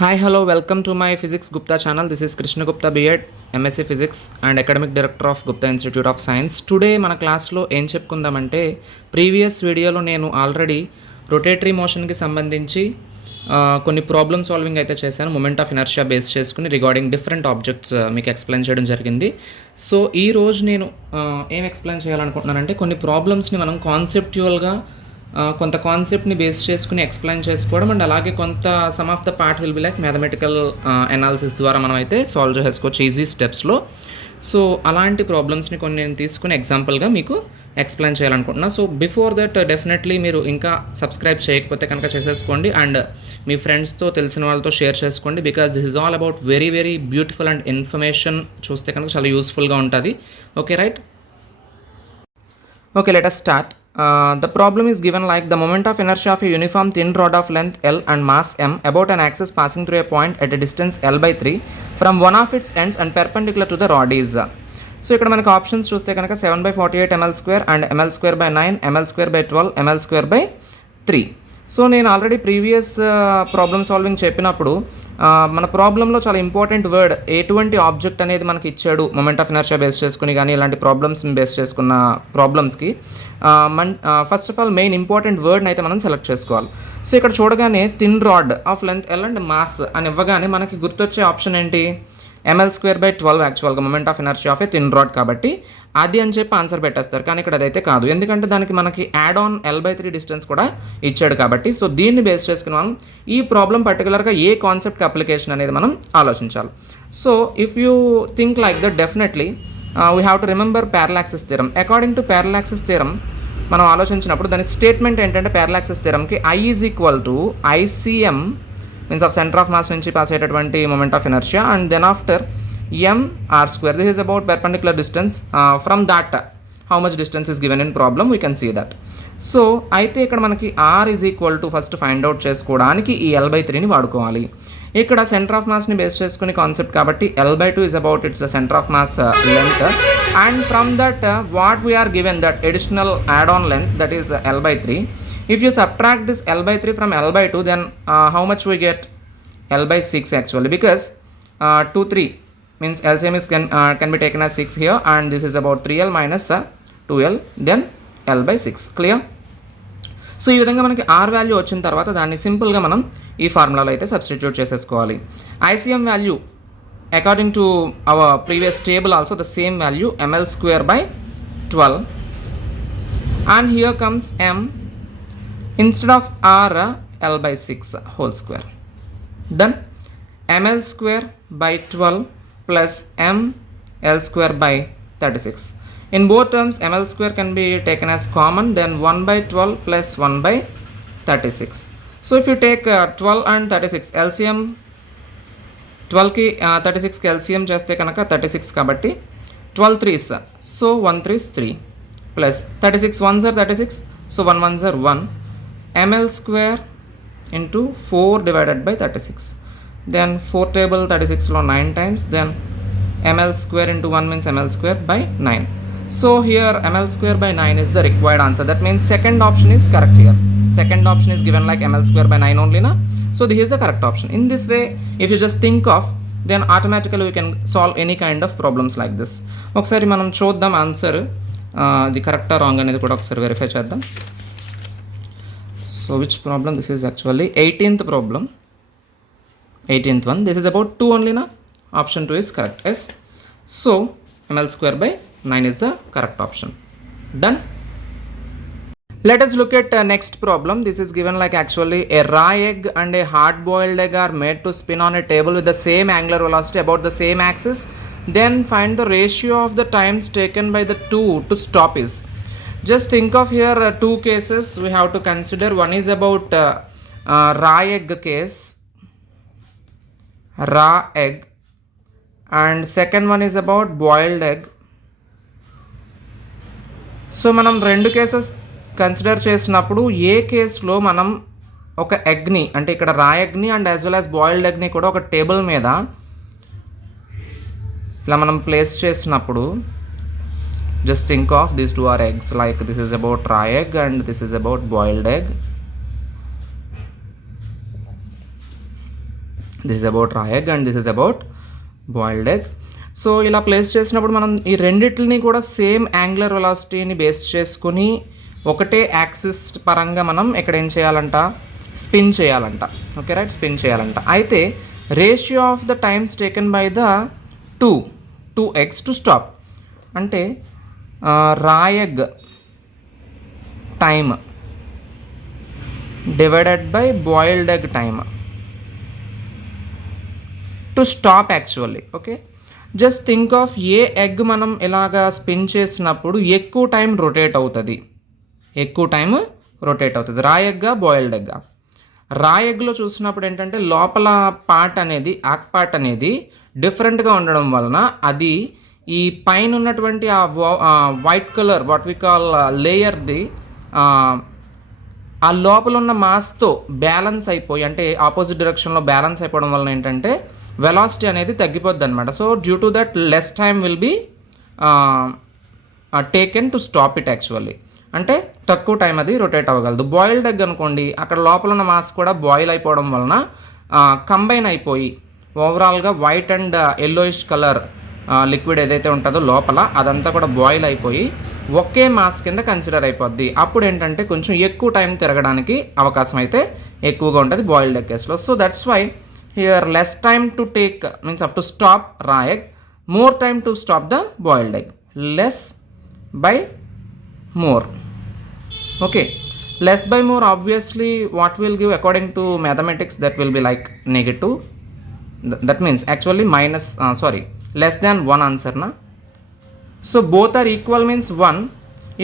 Hi, hello, welcome to my Physics Gupta channel. This is Krishna Gupta B.Ed, MSc Physics and Academic Director of Gupta Institute of Science. Today మన క్లాస్లో ఏం చెప్పుకుందామంటే ప్రీవియస్ వీడియోలో నేను already rotatory మోషన్కి సంబంధించి కొన్ని ప్రాబ్లమ్ సాల్వింగ్ అయితే చేశాను మొమెంట్ ఆఫ్ ఇనర్షియా బేస్ చేసుకుని రిగార్డింగ్ డిఫరెంట్ ఆబ్జెక్ట్స్ మీకు ఎక్స్ప్లెయిన్ చేయడం జరిగింది. సో ఈ రోజు నేను ఏం ఎక్స్ప్లెయిన్ చేయాలనుకుంటున్నానంటే కొన్ని ప్రాబ్లమ్స్ని మనం కాన్సెప్చువల్గా కొంత కాన్సెప్ట్ని బేస్ చేసుకుని ఎక్స్ప్లెయిన్ చేసుకోవడం అండ్ అలాగే కొంత some of the part will be like mathematical analysis ద్వారా మనం అయితే సాల్వ్ చేసుకోవచ్చు ఈజీ స్టెప్స్లో. సో అలాంటి ప్రాబ్లమ్స్ని కొన్ని నేను తీసుకుని ఎగ్జాంపుల్గా మీకు ఎక్స్ప్లెయిన్ చేయాలనుకుంటున్నా. సో బిఫోర్ దట్ డెఫినెట్లీ మీరు ఇంకా సబ్స్క్రైబ్ చేయకపోతే కనుక చేసేసుకోండి అండ్ మీ ఫ్రెండ్స్తో తెలిసిన వాళ్ళతో షేర్ చేసుకోండి because this is all about very very beautiful and information చూస్తే కనుక చాలా యూస్ఫుల్గా ఉంటుంది. Okay right, okay let us start. The problem is given like the moment of inertia of a uniform thin rod of length L and mass m about an axis passing through a point at a distance L by 3 from one of its ends and perpendicular to the rod is. So ఇక్కడ మనకి ఆప్షన్స్ చూస్తే కనుక 7/48 ml square and ml square by 9, ml square by 12, ml square by 3. సో నేను already previous problem solving చెప్పినప్పుడు మన ప్రాబ్లంలో చాలా important word ఎటువంటి ఆబ్జెక్ట్ అనేది మనకి ఇచ్చాడు మొమెంట్ ఆఫ్ ఇనర్షియా బేస్ చేసుకుని కానీ ఇలాంటి ప్రాబ్లమ్స్ని బేస్ చేసుకున్న ప్రాబ్లమ్స్కి first of all main important వర్డ్ని అయితే మనం సెలెక్ట్ చేసుకోవాలి. సో ఇక్కడ చూడగానే thin rod of length L and mass అని ఇవ్వగానే మనకి గుర్తొచ్చే ఆప్షన్ ఏంటి? ml square by 12 యాక్చువల్గా moment of inertia of a thin rod కాబట్టి అది అని చెప్పి ఆన్సర్ పెట్టేస్తారు. కానీ ఇక్కడ అదైతే కాదు, ఎందుకంటే దానికి మనకి యాడ్ ఆన్ L/3 డిస్టెన్స్ కూడా ఇచ్చాడు కాబట్టి. సో దీన్ని బేస్ చేసుకుని మనం ఈ ప్రాబ్లం పర్టికులర్గా ఏ కాన్సెప్ట్ అప్లికేషన్ అనేది మనం ఆలోచించాలి. So if you think like that definitely we have to remember parallel axis theorem. According to parallel axis theorem మనం ఆలోచించినప్పుడు దానికి స్టేట్మెంట్ ఏంటంటే పారలాక్సిస్ థియరంకి I is equal to ICM means of centre of mass నుంచి pass అయ్యేటటువంటి moment of inertia and then after mr square. This is about perpendicular distance from that how much distance is given in problem we can see that. So అయితే ఇక్కడ మనకి r is equal to first find out చేసుకోవడానికి ఈ L/3ని వాడుకోవాలి. ఇక్కడ centre of మాస్ని బేస్ చేసుకునే కాన్సెప్ట్ కాబట్టి L/2 is about its centre of mass length and from that what we are given that additional add on length that is L/3. If you subtract this L/3 from L/2 then how much we get? L/6 actually because 2 3 means LCM is can be taken as 6 here and this is about 3L minus 2L then L/6. clear? So ఈ విధంగా మనకి are value వచ్చిన తర్వాత దాన్ని సింపుల్గా మనం ఈ ఫార్ములాలో అయితే సబ్స్టిట్యూట్ చేసేసుకోవాలి. ICM value according to our previous table also the same value ml square by 12 and here comes m instead of r L/6 whole square. Then ml square by 12 plus ml square by 36. In both terms ml square can be taken as common then 1/12 plus 1/36. So if you take 12 and 36 LCM 12 ki 36 ki LCM చేస్తే కనుక 36 కాబట్టి 12 3s so 1 3s 3 plus 36 1s are 36 so 1 1s are 1 ml square into 4 divided by 36 then 4 table 36 లో 9 times then ml square into 1 means ml square by 9. So here ml square by 9 is the required answer. That means second option is correct here. Second option is given like ml square by 9 only na. So this is the correct option. In this way if you just think of then automatically we can solve any kind of problems like this. ఒకసారి మనం చూద్దాం ఆన్సర్ ఇది కరెక్టా రాంగ్ అనేది కూడా ఒకసారి వెరిఫై చేద్దాం. So which problem? This is actually 18th problem. 18th one. This is about 2 only na. Option 2 is correct. Yes. So ml square by 9 is the correct option. Done. Let us look at next problem. This is given like actually a raw egg and a hard boiled egg are made to spin on a table with the same angular velocity about the same axis. Then find the ratio of the times taken by the two to stop is. Just think of here two cases we have to consider. One is about raw egg case, raw egg, and second one is about boiled egg. So మనం రెండు cases consider చేసినప్పుడు ఏ కేసులో మనం ఒక ఎగ్ని అంటే ఇక్కడ raw ఎగ్ని and as well as boiled ఎగ్ని కూడా ఒక టేబుల్ మీద ఇలా మనం ప్లేస్ చేసినప్పుడు just think of these two are eggs like this is about raw egg and this is about boiled egg this is about raw egg and this is about boiled egg. So ఇలా place చేసినప్పుడు మనం ఈ రెండిటిని కూడా same angular వెలాసిటీని బేస్ చేసుకుని ఒకటే యాక్సిస్ పరంగా మనం ఇక్కడ ఏం చేయాలంట, స్పిన్ చేయాలంట. ఓకే రైట్, స్పిన్ చేయాలంట. అయితే ratio of the times taken by the two eggs to stop అంటే రా egg time divided by boiled egg time to stop actually. Okay, just think of ఏ ఎగ్ మనం ఇలాగా స్పిన్ చేసినప్పుడు ఎక్కువ టైం రొటేట్ అవుతుంది, రా ఎగ్గా బాయిల్డ్ ఎగ్గా. రా ఎగ్లో చూసినప్పుడు ఏంటంటే లోపల పార్ట్ అనేది, ఆక్ పార్ట్ అనేది డిఫరెంట్గా ఉండడం వలన అది ఈ పైన ఉన్నటువంటి ఆ white colour what we call లేయర్ది ఆ లోపల ఉన్న మాస్తో బ్యాలెన్స్ అయిపోయి, అంటే ఆపోజిట్ డైరెక్షన్లో బ్యాలెన్స్ అయిపోవడం వలన ఏంటంటే వెలాసిటీ అనేది తగ్గిపోద్ది అనమాట. So due to that less time will be taken to stop it actually. అంటే తక్కువ టైం అది రొటేట్ అవ్వగలదు. బాయిల్డ్ ఎగ్ అనుకోండి, అక్కడ లోపల ఉన్న మాస్ కూడా బాయిల్ అయిపోవడం వలన కంబైన్ అయిపోయి ఓవరాల్గా white and yellowish colour liquid ఏదైతే ఉంటుందో లోపల అదంతా కూడా బాయిల్ అయిపోయి ఒకే మాస్ కింద కన్సిడర్ అయిపోద్ది. అప్పుడు ఏంటంటే కొంచెం ఎక్కువ టైం తిరగడానికి అవకాశం అయితే ఎక్కువగా ఉంటుంది బాయిల్డ్ ఎగ్ కేసులో. So that's why here less time to take means up to stop raw egg, more time to stop the boiled egg. Less by more. Okay, less by more obviously what will give according to mathematics, that will be like negative. That means actually minus less than 1 answer na. So both are equal means 1.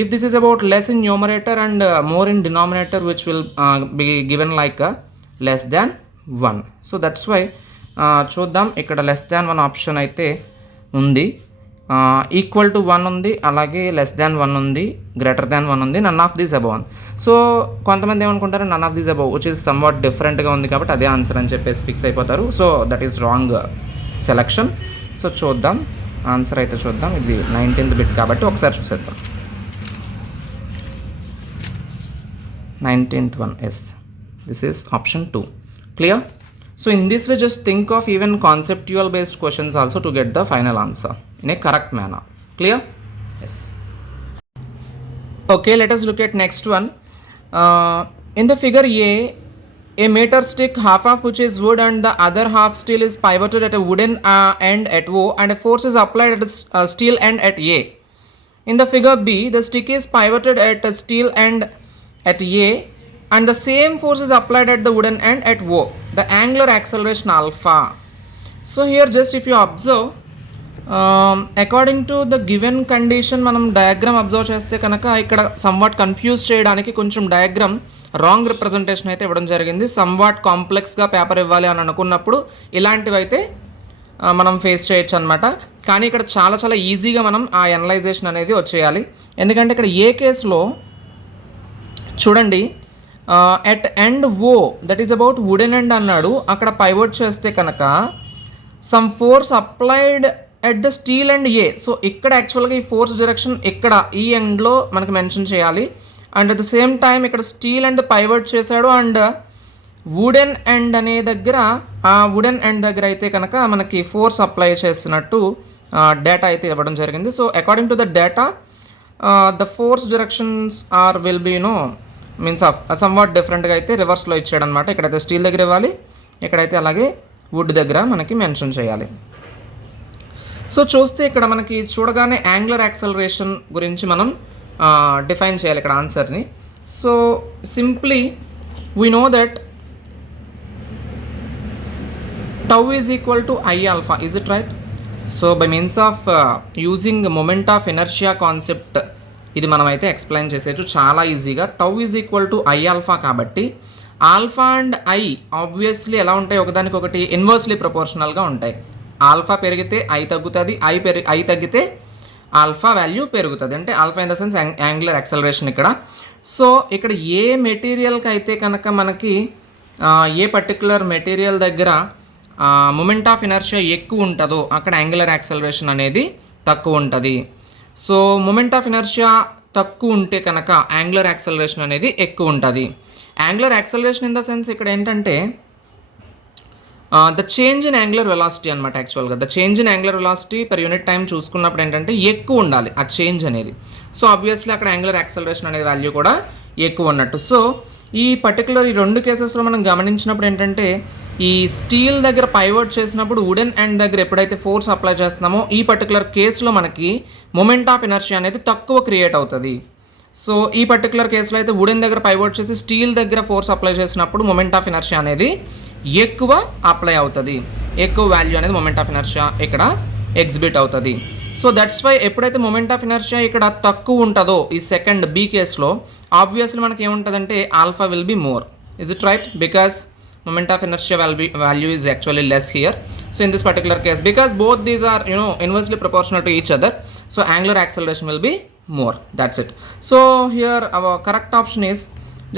If this is about less in numerator and more in denominator, which will be given like less than 1. So that's why చూద్దాం ఇక్కడ less than 1 ఆప్షన్ అయితే ఉంది, equal to 1 ఉంది, అలాగే less than 1 ఉంది, greater than 1 ఉంది, none of these above. So కొంతమంది ఏమనుకుంటారు none of these above which is somewhat డిఫరెంట్గా ఉంది కాబట్టి అదే ఆన్సర్ అని చెప్పేసి ఫిక్స్ అయిపోతారు. So that is wrong selection. So చూద్దాం ఆన్సర్ అయితే చూద్దాం. ఇది 19th బిట్ కాబట్టి ఒకసారి చూసేద్దాం. 19th one, yes, this is option 2. Clear? So in this way just think of even conceptual based questions also to get the final answer in a correct manner. Clear? Yes. Okay, let us look at next one. In the figure a meter stick, half of which is wood and the other half steel, is pivoted at a wooden end at O and a force is applied at a steel end at A. In the figure B, the stick is pivoted at a steel end at A and the same force is applied at the wooden end at O. The angular acceleration alpha. So here just if you observe, according to the given condition మనం diagram observe చేస్తే కనుక ఇక్కడ somewhat confuse చేయడానికి కొంచెం diagram wrong representation అయితే ఇవ్వడం జరిగింది. సమ్వాట్ కాంప్లెక్స్గా పేపర్ ఇవ్వాలి అని అనుకున్నప్పుడు ఇలాంటివి అయితే మనం ఫేస్ చేయొచ్చు అనమాట. కానీ ఇక్కడ చాలా చాలా ఈజీగా మనం ఆ ఎనలైజేషన్ అనేది వచ్చేయాలి. ఎందుకంటే ఇక్కడ ఏ కేసులో చూడండి, at end O that is about wooden end అన్నాడు, అక్కడ పైవోట్ చేస్తే కనుక some force applied at the steel and A. So ఇక్కడ యాక్చువల్గా ఈ ఫోర్స్ డైరెక్షన్ ఇక్కడ ఈ ఎండ్లో మనకి మెన్షన్ చేయాలి. And at the same time ఇక్కడ స్టీల్ అండ్ పైవర్ట్ చేశాడు అండ్ వుడెన్ ఎండ్ అనే దగ్గర, ఆ వుడెన్ ఎండ్ దగ్గర అయితే కనుక మనకి ఫోర్స్ అప్లై చేసినట్టు డేటా అయితే ఇవ్వడం జరిగింది. So according to the data the force directions are will be means of somewhat డిఫరెంట్గా అయితే రివర్స్లో ఇచ్చాడు అనమాట. ఇక్కడైతే స్టీల్ దగ్గర ఇవ్వాలి, ఇక్కడైతే అలాగే వుడ్ దగ్గర మనకి మెన్షన్ చేయాలి. సో చూస్తే ఇక్కడ మనకి చూడగానే యాంగులర్ యాక్సలరేషన్ గురించి మనం డిఫైన్ చేయాలి ఇక్కడ ఆన్సర్ని. So simply we know that tau is equal to I alpha, is it right? So by means of using moment of inertia concept ఇది మనం అయితే ఎక్స్ప్లెయిన్ చేసేయచ్చు చాలా ఈజీగా. Tau is equal to I alpha కాబట్టి ఆల్ఫా అండ్ ఐ ఆబ్వియస్లీ ఎలా ఉంటాయి, ఒకదానికొకటి ఇన్వర్స్లీ ప్రపోర్షనల్గా ఉంటాయి. ఆల్ఫా పెరిగితే ఐ తగ్గుతుంది, ఐ తగ్గితే ఆల్ఫా వాల్యూ పెరుగుతుంది, అంటే alpha in the sense angular acceleration ఇక్కడ. సో ఇక్కడ ఏ మెటీరియల్కి అయితే కనుక మనకి ఏ పర్టికులర్ మెటీరియల్ దగ్గర మొమెంట్ ఆఫ్ ఇనర్షియా ఎక్కువ ఉంటుందో అక్కడ యాంగులర్ యాక్సలరేషన్ అనేది తక్కువ ఉంటుంది. సో మొమెంట్ ఆఫ్ ఇనర్షియా తక్కువ ఉంటే కనుక యాంగులర్ యాక్సలరేషన్ అనేది ఎక్కువ ఉంటుంది. Angular acceleration in the sense ఇక్కడ ఏంటంటే the change in angular velocity అనమాట. యాక్చువల్గా the change in angular velocity per unit time చూసుకున్నప్పుడు ఏంటంటే ఎక్కువ ఉండాలి ఆ చేంజ్ అనేది. సో ఆబ్వియస్లీ అక్కడ యాంగులర్ యాక్సలరేషన్ అనేది వాల్యూ కూడా ఎక్కువ ఉన్నట్టు. సో ఈ పర్టికులర్ ఈ రెండు కేసెస్లో మనం గమనించినప్పుడు ఏంటంటే ఈ స్టీల్ దగ్గర పైవర్ట్ చేసినప్పుడు వుడెన్ ఎండ్ దగ్గర ఎప్పుడైతే ఫోర్స్ అప్లై చేస్తున్నామో ఈ పర్టికులర్ కేసులో మనకి మొమెంట్ ఆఫ్ ఇనర్షియా అనేది తక్కువ క్రియేట్ అవుతుంది. సో ఈ పర్టికులర్ కేసులో అయితే వుడెన్ దగ్గర పైవర్ట్ చేసి స్టీల్ దగ్గర ఫోర్స్ అప్లై చేసినప్పుడు మొమెంట్ ఆఫ్ ఇనర్షియా అనేది ఎక్కువ అప్లై అవుతుంది, ఎక్కువ వాల్యూ అనేది మొమెంట్ ఆఫ్ ఇనర్షియా ఇక్కడ ఎగ్జిబిట్ అవుతుంది. సో దట్స్ వై ఎప్పుడైతే మొమెంట్ ఆఫ్ ఇనర్షియా ఇక్కడ తక్కువ ఉంటుందో ఈ సెకండ్ బి కేసులో ఆబ్వియస్లీ మనకి ఏముంటుందంటే alpha will be more. Is it right? Because moment of inertia value is actually less here. So in this particular case, because both these are inversely proportional to each other, so angular acceleration will be more. That's it. So here our correct option is,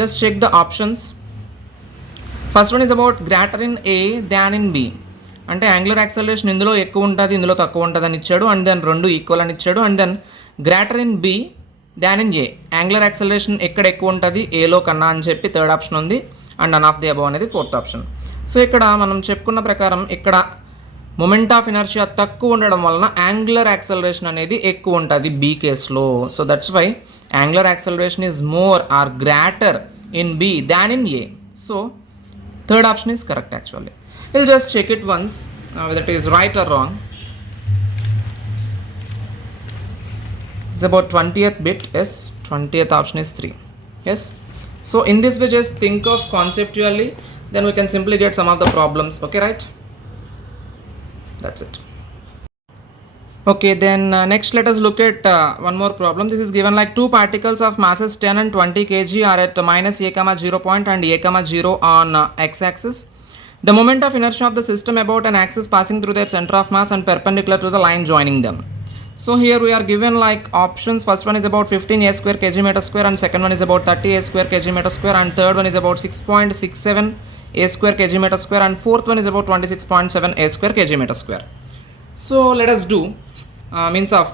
just check the options. First one is about greater in A than in B. అంటే angular acceleration ఇందులో ఎక్కువ ఉంటుంది, ఇందులో తక్కువ ఉంటుంది అని ఇచ్చాడు. And then రెండు ఈక్వల్ అని ఇచ్చాడు. And then greater in B than in A, angular acceleration ఎక్కడ ఎక్కువ ఉంటుంది ఏలో కన్నా అని చెప్పి థర్డ్ ఆప్షన్ ఉంది. And none of the above అనేది ఫోర్త్ ఆప్షన్. సో ఇక్కడ మనం చెప్పుకున్న ప్రకారం ఇక్కడ మొమెంట్ ఆఫ్ ఇనర్షియా తక్కువ ఉండడం వలన యాంగులర్ యాక్సలరేషన్ అనేది ఎక్కువ ఉంటుంది బీ కేస్లో. So that's why angular acceleration is more or greater in B than in A. So third option is correct actually. We'll just check it once whether it is right or wrong. It's about 20th bit. Yes, 20th option is 3. Yes. So in this way, just think of conceptually, then we can simply get some of the problems. Okay, right? That's it. Okay, then next let us look at one more problem. This is given like two particles of masses 10 and 20 kg are at minus a comma 0 point and a comma 0 on x-axis. The moment of inertia of the system about an axis passing through their center of mass and perpendicular to the line joining them. So here we are given like options. First one is about 15 a square kg meter square and second one is about 30 a square kg meter square and third one is about 6.67 a square kg meter square and fourth one is about 26.7 a square kg meter square. So let us do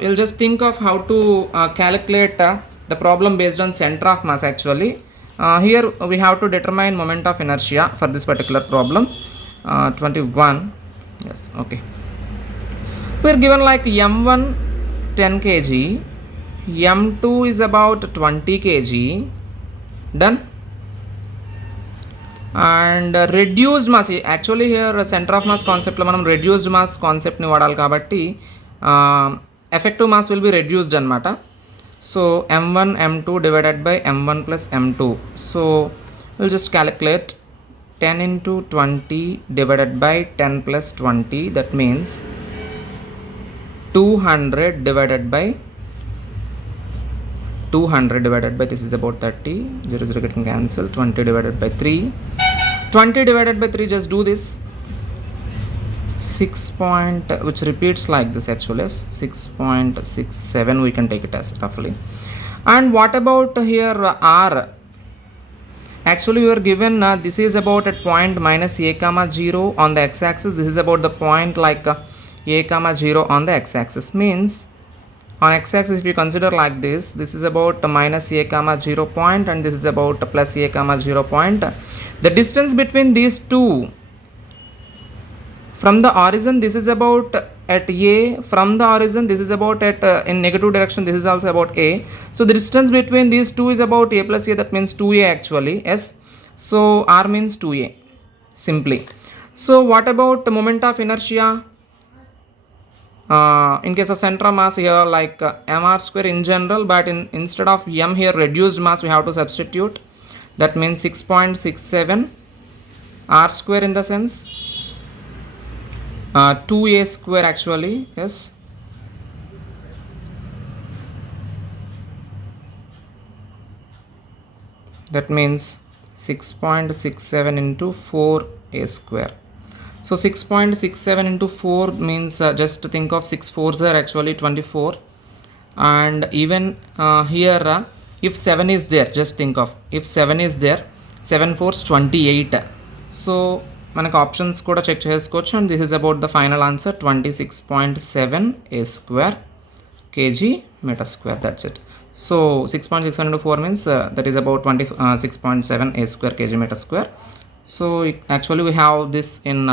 you'll just think of how to calculate the problem based on center of mass actually. Here we have to determine moment of inertia for this particular problem. 21. Yes, okay. We are given like m1 10 kg, m2 is about 20 kg. Done. And reduced mass, actually here center of mass concept lo manam reduced mass concept ni vadali kabatti effective mass will be reduced anamata. So m1 m2 divided by m1 plus m2. So we'll just calculate 10 into 20 divided by 10 plus 20. That means 200 divided by 200 divided by, this is about 30, 0 0 getting cancelled, 20 divided by 3. 20 divided by 3, just do this. 6 point, which repeats like this actually, 6.67 we can take it as roughly. And what about here r? Actually we are given this is about at point minus a comma 0 on the x-axis. This is about the point like a comma 0 on the x-axis. Means on x-axis if you consider like this, this is about minus a comma 0 point and this is about plus a comma 0 point. The distance between these two, from the origin this is about at a, from the origin this is about at in negative direction, this is also about a. So the distance between these two is about a plus a, that means 2a actually. Yes, so r means 2a simply. So what about the moment of inertia in case of center of mass here, like mr square in general, but instead of m here reduced mass we have to substitute. That means 6.67 r square in the sense 2a square actually. Yes, that means 6.67 into 4a square. So 6.67 into 4 means just think of 6 4s are actually 24. And even here if 7 is there, just think of if 7 is there, 7 4s 28. So మనకు ఆప్షన్స్ కూడా చెక్ చేసుకోవచ్చు. And this is about the final answer 26.7 a square kg meter square. That's it. So 6.67 into 4 means that is about 26.7 a square kg meter square. So actually we have this in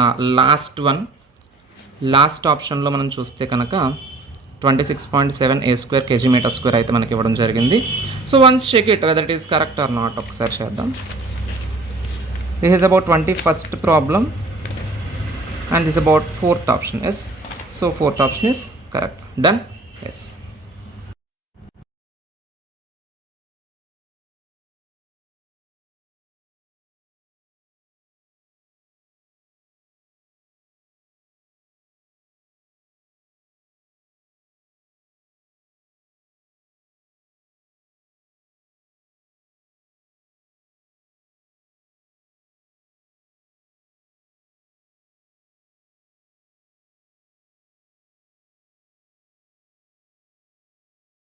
last ఆప్షన్లో మనం చూస్తే కనుక 26.7 a square kg meter square అయితే మనకి ఇవ్వడం జరిగింది. So once check it whether it is correct or not ఒకసారి చేద్దాం. This is about 21st problem and this is about 4th option. Yes, so 4th option is correct. Done. Yes.